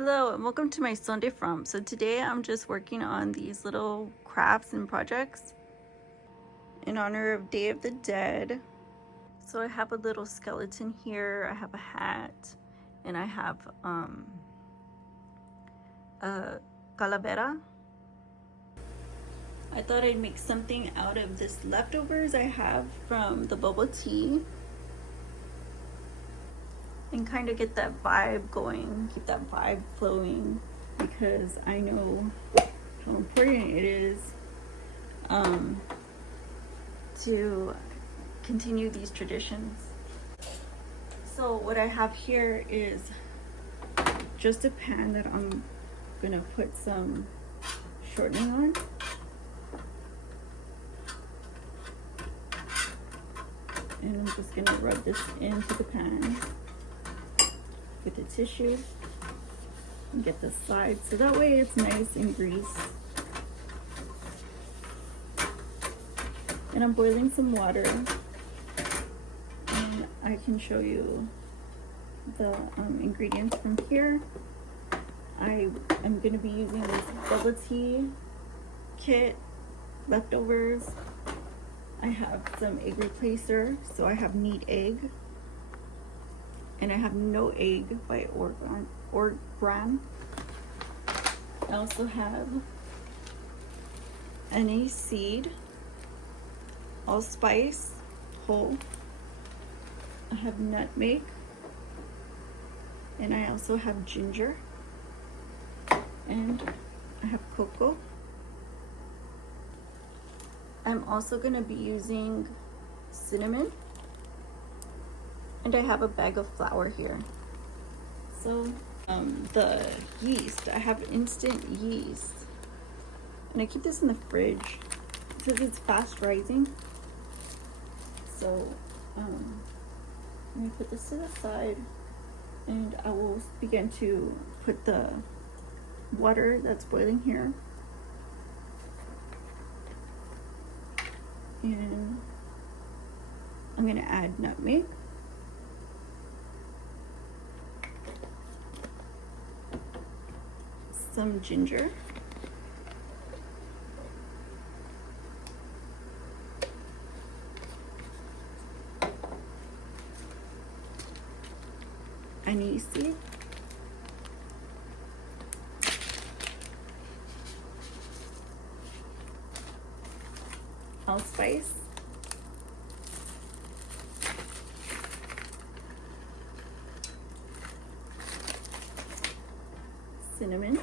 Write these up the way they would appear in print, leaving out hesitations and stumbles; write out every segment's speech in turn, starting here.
Hello and welcome to my Sunday From. So today I'm just working on these little crafts and projects in honor of Day of the Dead. So I have a little skeleton here, I have a hat, and I have a calavera. I thought I'd make something out of this leftovers I have from the bubble tea and kind of get that vibe going, keep that vibe flowing, because I know how important it is to continue these traditions. So what I have here is just a pan that I'm gonna put some shortening on. And I'm just gonna rub this into the pan with the tissue and get the sides so that way it's nice and greased. And I'm boiling some water, and I can show you the ingredients from here. I am going to be using this bubble tea kit leftovers. I have some egg replacer, so I have neat egg, and I have no egg by Orgran. I also have anise seed, allspice whole. I have nutmeg, and I also have ginger, and I have cocoa. I'm also going to be using cinnamon, and I have a bag of flour here. So the yeast, I have instant yeast, and I keep this in the fridge because it's fast rising. So I'm gonna put this to the side, and I will begin to put the water that's boiling here, and I'm gonna add nutmeg, some ginger, anise seed, allspice, cinnamon,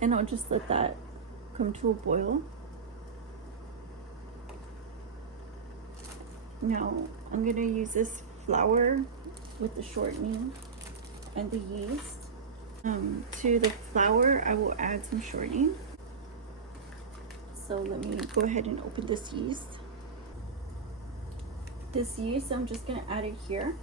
and I'll just let that come to a boil. Now I'm gonna use this flour with the shortening and the yeast. To the flour, I will add some shortening. So let me go ahead and open this yeast. This yeast, I'm just gonna add it here.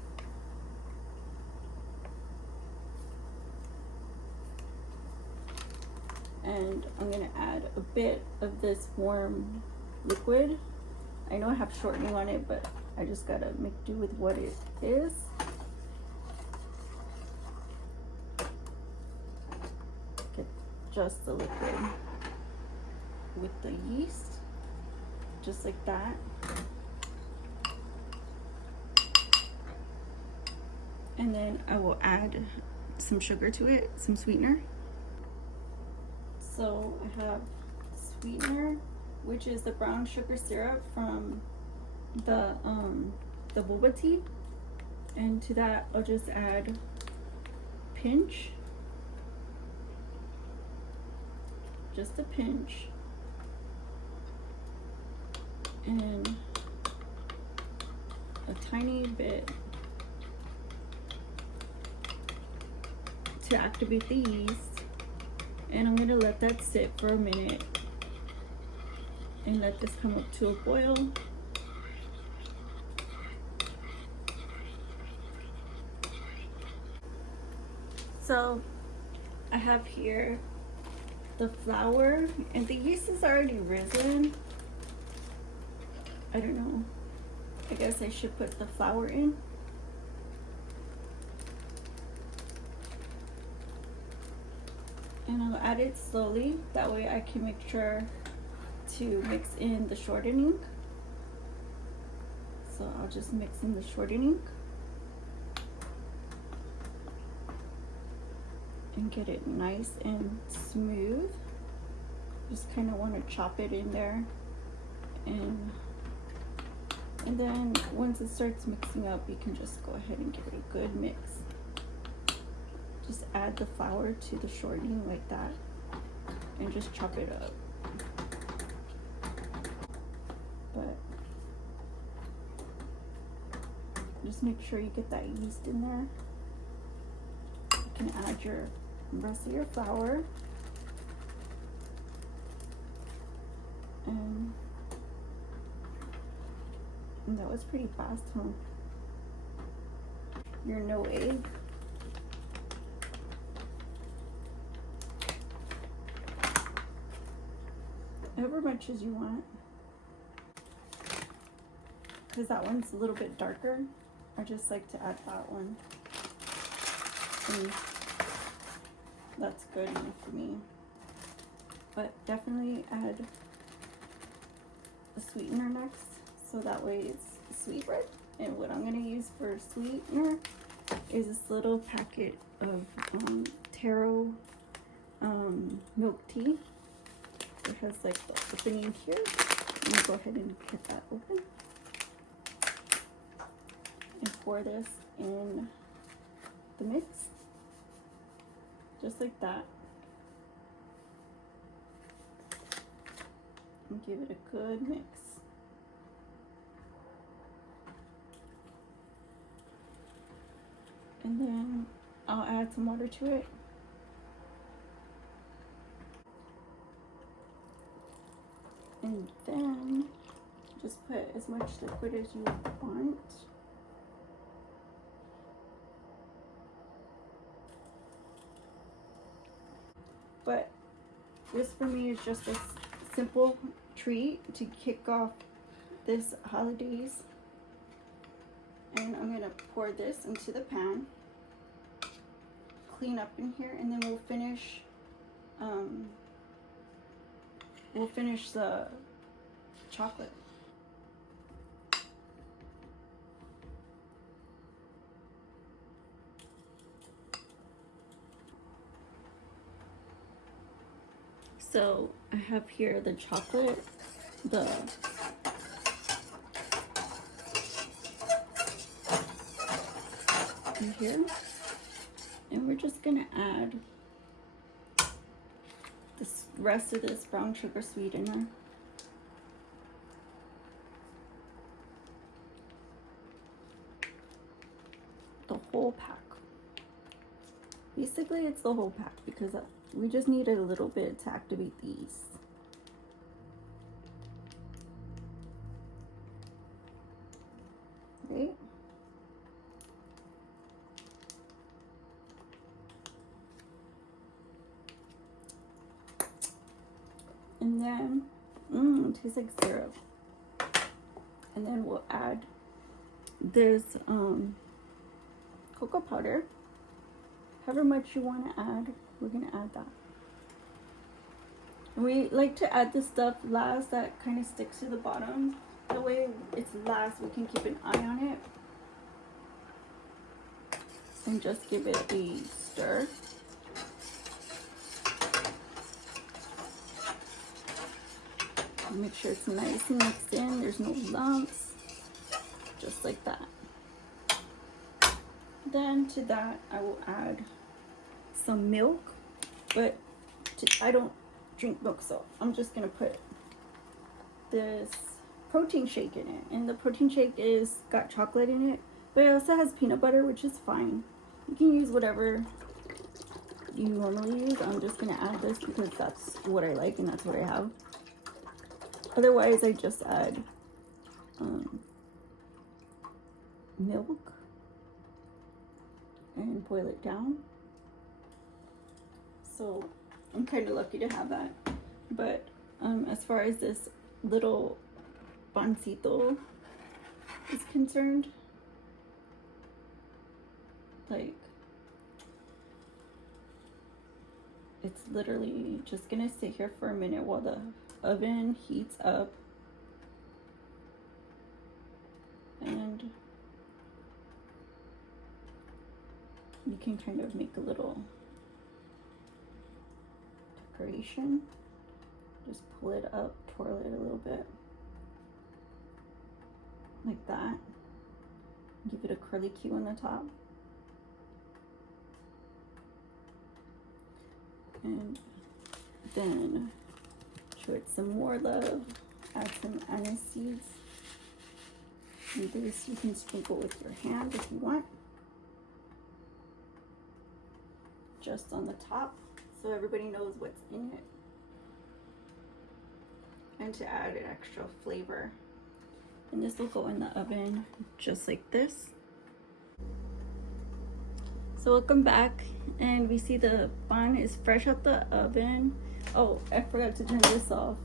And I'm gonna add a bit of this warm liquid. I know I have shortening on it, but I just gotta make do with what it is. Get just the liquid with the yeast, just like that. And then I will add some sugar to it, some sweetener. So I have sweetener, which is the brown sugar syrup from the boba tea, and to that I'll just add pinch, just a pinch, and a tiny bit to activate the yeast. And I'm gonna let that sit for a minute and let this come up to a boil. So I have here the flour, and the yeast is already risen. I don't know. I guess I should put the flour in. And I'll add it slowly. That way I can make sure to mix in the shortening. So I'll just mix in the shortening and get it nice and smooth. Just kind of want to chop it in there, and then once it starts mixing up, you can just go ahead and give it a good mix. Just add the flour to the shortening like that and just chop it up. But just make sure you get that yeast in there. You can add your rest of your flour. And that was pretty fast, huh? Your no egg. However much as you want. Because that one's a little bit darker. I just like to add that one. And that's good enough for me. But definitely add a sweetener next, so that way it's sweet bread. And what I'm going to use for sweetener is this little packet of taro milk tea. It has like the opening here. I'm going to go ahead and cut that open and pour this in the mix, just like that. And give it a good mix. And then I'll add some water to it. And then just put as much liquid as you want. But this for me is just a simple treat to kick off this holidays. And I'm gonna pour this into the pan, clean up in here, and then we'll finish the chocolate. So I have here the chocolate, in here, and we're just gonna add this rest of this brown sugar sweetener. The whole pack. Basically, it's the whole pack because we just need a little bit to activate the yeast. Right? And then, it tastes like syrup. And then we'll add this cocoa powder. However much you want to add, we're going to add that. And we like to add the stuff last that kind of sticks to the bottom. That way it's last, we can keep an eye on it. And just give it a stir. Make sure it's nice and mixed in, there's no lumps, just like that. Then to that I will add some milk, but I don't drink milk, so I'm just gonna put this protein shake in it. And the protein shake is got chocolate in it, but it also has peanut butter, which is fine. You can use whatever you normally use. I'm just gonna add this because that's what I like and that's what I have. Otherwise, I just add milk and boil it down. So I'm kind of lucky to have that. But as far as this little pancito is concerned, like, it's literally just gonna sit here for a minute while the oven heats up. And you can kind of make a little decoration. Just pull it up, twirl it a little bit. Like that. Give it a curly Q on the top. And then show it some more love. Add some anise seeds. And this you can sprinkle with your hand if you want. Just on the top, so everybody knows what's in it. And to add an extra flavor. And this will go in the oven just like this. So welcome back, and we see the pan is fresh out the oven. Oh, I forgot to turn this off.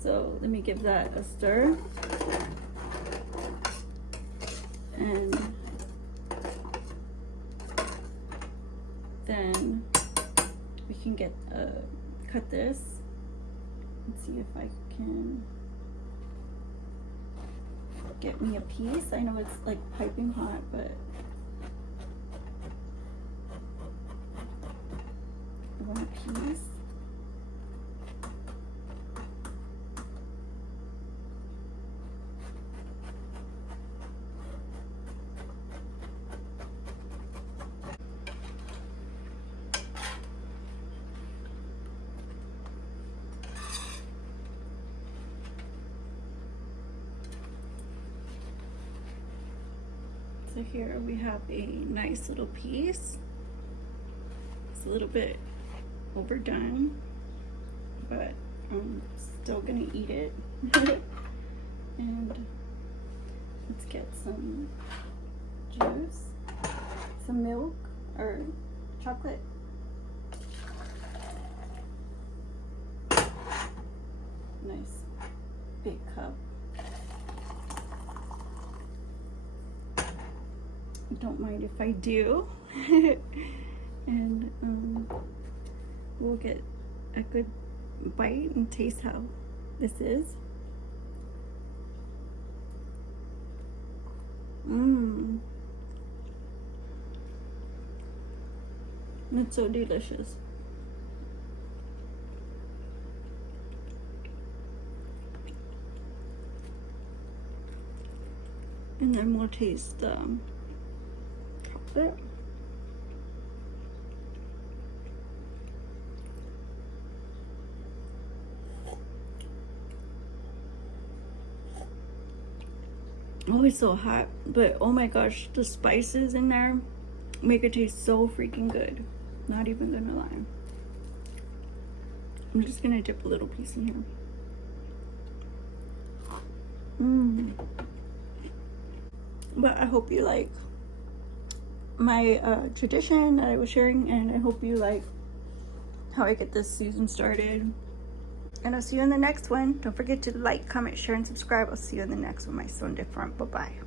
So let me give that a stir. And then we can get cut this. Let's see if I can get me a piece. I know it's like piping hot, but I want a piece. So here we have a nice little piece. It's a little bit overdone, but I'm still gonna eat it. And let's get some juice, some milk or chocolate. Nice big cup. Don't mind if I do. And we'll get a good bite and taste how this is. It's so delicious. And then we'll taste chocolate. Oh, it's so hot, but oh my gosh, the spices in there make it taste so freaking good. Not even gonna lie. I'm just gonna dip a little piece in here. But I hope you like my tradition that I was sharing, and I hope you like how I get this season started. And I'll see you in the next one. Don't forget to like, comment, share, and subscribe. I'll see you in the next one. My son different. Bye-bye.